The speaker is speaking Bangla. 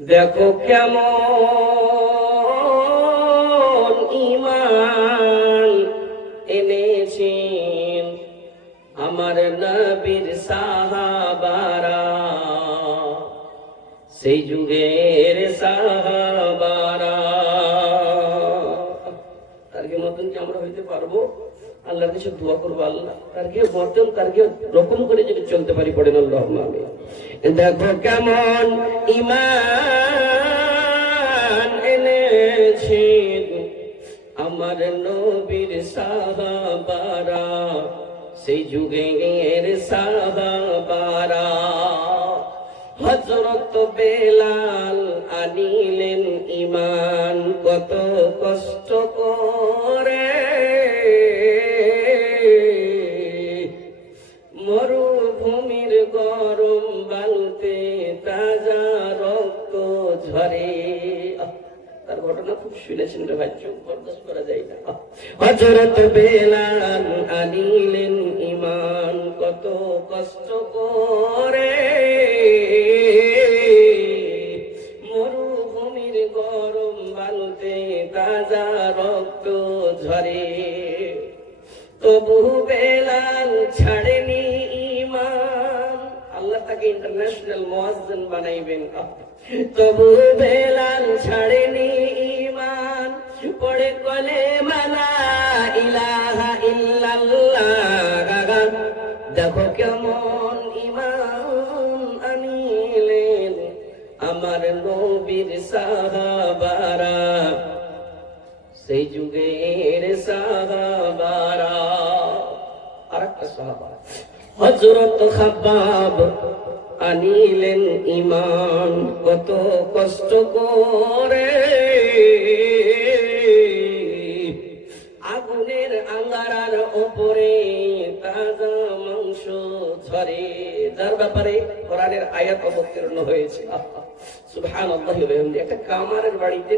দেখো কেমন ঈমান এনেছেন আমার নবীর সাহাবারা, সেই যুগের সাহাবারা। তার কি মতন কি আমরা হইতে পারবো? আল্লাহর কাছে দোয়া করবো, আল্লাহ তার কি মতন তার কি রকম করে যদি চলতে পারি, পড়েন আল্লাহুম্মা আমিন। দেখো কেমন ঈমান এনেছেন আমার নবীর সাহাবারা, সেই যুগের সাহাবারা। হযরত বেলাল আনিলেন ঈমান কত কষ্ট করে, মরুভূমির গরম বালুতে তাজা রক্ত ঝরে। তার ঘটনা খুব শুনেছেন রে ভাই, চোখ বরদাস্ত করা যায় না। হযরত বেলাল আনিলেন ঈমান কত কষ্ট করে, মরুভূমির গরম বালুতে তাজা রক্ত ঝরে। তবু বেলাল ছাড়েনি ঈমান, আল্লাহ তাকে ইন্টারন্যাশনাল মুয়াজ্জিন বানাইবেন। তবু বেলাল ছাড়েনি ঈমান, পড়ে কলেমা লা ইলাহা ইল্লাল্লাহ। দেখো কেমন ঈমান আনিলেন আমার নবীর সাহাবারা, সেই যুগের সাহাবারা। আরেকটা সাহাবা হযরত খাব্বাব আনিলেন ঈমান কত কষ্ট করে, আগুনের আঙ্গারার উপরে তাজা মাংস ঝরে, যার ব্যাপারে কোরআনের আয়াত অবতীর্ণ হয়েছে। সুবহানাল্লাহি ওয়া বিহামদিহি। একটা কামারের বাড়িতে